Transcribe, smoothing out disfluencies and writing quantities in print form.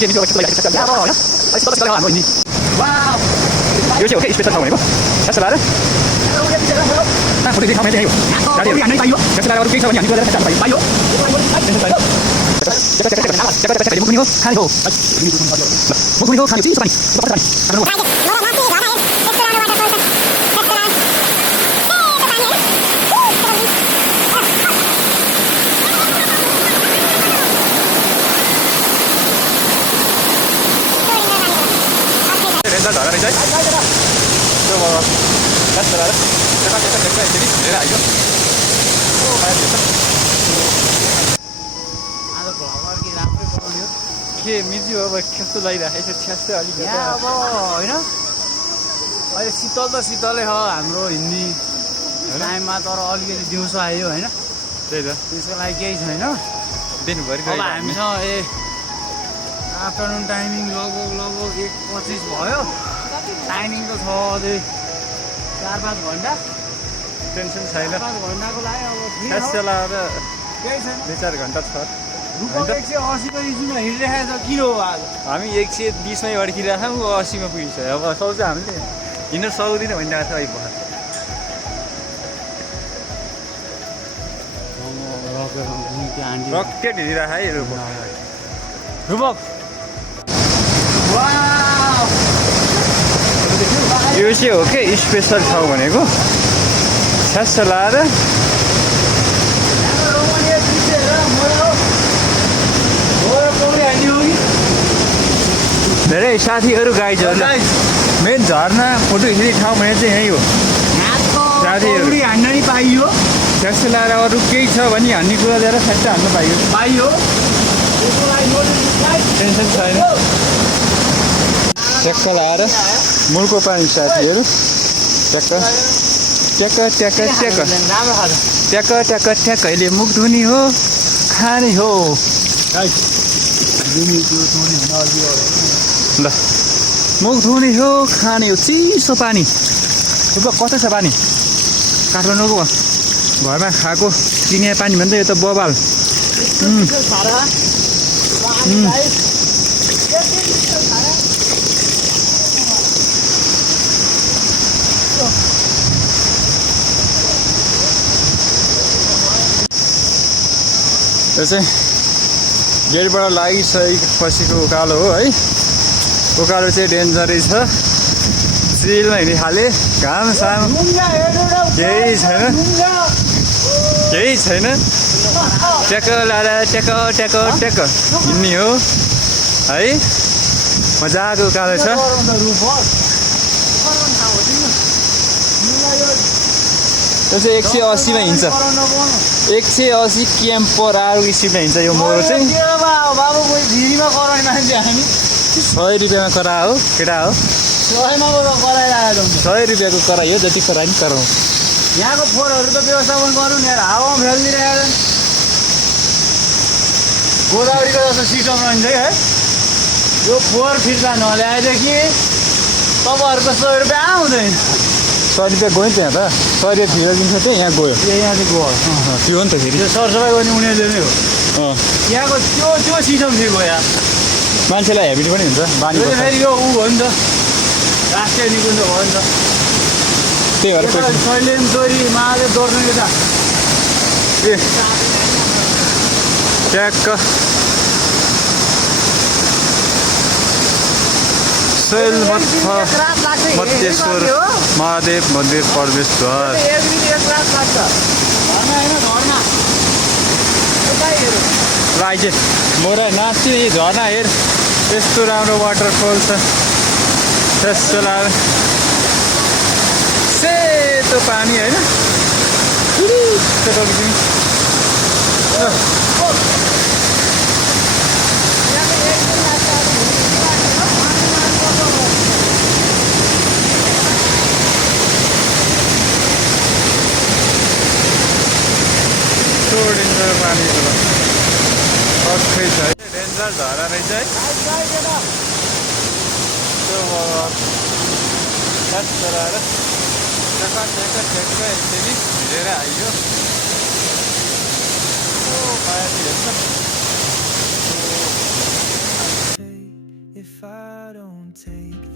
यो चाहिँ हो कि स्पेसल ठाउँ भनेको खास लाएर फोटो ठाउँमा चाहिँ हो खास लाएर अरू केही छ भने हामी गएर पाइयो मुखुनी हो खाने हो मुखुनी हो खाने चिसो पानी रेन्जर धरा रहेछ है त्यो खास लाएर यसरी धेरै आइयो के मिर्जी अब कस्तो लागिरहेको छ छ्यास्टै अलिक अब होइन अहिले शीतल त शीतलै हो हाम्रो हिन्दी टाइममा तर अलिकति दिउँसो आयो होइन त्यही त त्यसको लागि केही छैन दिनभरि अब हामीसँग आफ्टरनुन टाइमिङ लगभग 1:25 भयो टाइमिङ त छ अझै 4-5 घन्टा टेन्सन छैन 5 घन्टाको लागि अब खास लाएर केही छैन 2-4 घन्टा छ रुपक 180 को स्पिडमा हिँडिरहेको छ किन हो आज हामी 120 मै अड्किरहेको छौँ 80 मा पुगिन्छ अब सक्छ हामीले हिँड्न सक्दैन भनिरहेको छ अहिले रकेट हिँडिरहेको है रुपक यो चाहिँ हो कि स्पेसल ठाउँ भनेको छ्यास लाएर धेरै साथीहरू गाइजहरू मेन झर्ना फोटो खिच्ने ठाउँ भने चाहिँ यहीँ हो साथीहरू हान्न नि पाइयो छ्यास लाएर अरू केही छ भने हान्ने कुरा दिएर फ्याट्ट हान्न पाइयो टेन्सन छैन ट्याक्क लाएर मुलको पानी साथीहरू ट्याक्क अहिले मुख धुनी हो खाने हो ल मुख धुने हो खाने हो चिसो पानी कता छ पानी काठमाडौँको घरमा खाएको चिनिया पानी भन्दा यो त बबाल यो चाहिँ गेटबाट लागिसकेपछिको उकालो हो है उकालो चाहिँ डेन्जरै छ चिलमा हिँड्ने खाले घाम साम केही छैन ट्याक्क लाएर ट्याक्क हिँड्ने हो है मजाको उकालो छ यो चाहिँ 180 मा हिँड्छ 180 km/h स्पिडमा हिँड्छ यो मोरो चाहिँ 100 रुपियाँमा करा हो केटा हो 100 रुपियाँको कराइयो जति कराइ नि कराउँ यहाँको फोहोरहरू त व्यवस्थापन गर्नु नि हावामा फ्यालिदिरहेको गोदावरीको जस्तो सिस्टम रहन्छ है यो फोहोर फिर्ता नल्याएदेखि तपाईँहरूको 100 रुपियाँ आउँदैन 100 रुपियाँ गयो नि त्यहाँ त 100 रुपियाँ फिर्ता दिन्छ चाहिँ यहाँ गयो यहाँ चाहिँ गयो त्यो हो नि त फेरि त्यो सरसफाइ गर्ने उनीहरूले नै हो यहाँको त्यो सिस्टम चाहिँ गयो मान्छेलाई हेबिट पनि हुन्छ बानी फेरि यो ऊ हो नि त राष्ट्रिय निकुञ्ज भयो नि त त्यही भएर शैलेन चोरी महादेव दर्शन यता ए ट्याक्क मध्येश्वर महादेव मन्दिर प्रवेशद्वार राइजे मोरा नाच्ने झर्ना हेर यस्तो राम्रो वाटरफल छ त्यस्तो लाएर सेतो पानी होइन डेन्जर पानी अर्कै छ है डेन्जर झरा रहेछ है त्यो खास चलाएर ठेक्का यसरी भिजेर आइयो माथि हेर्छ if I don't take that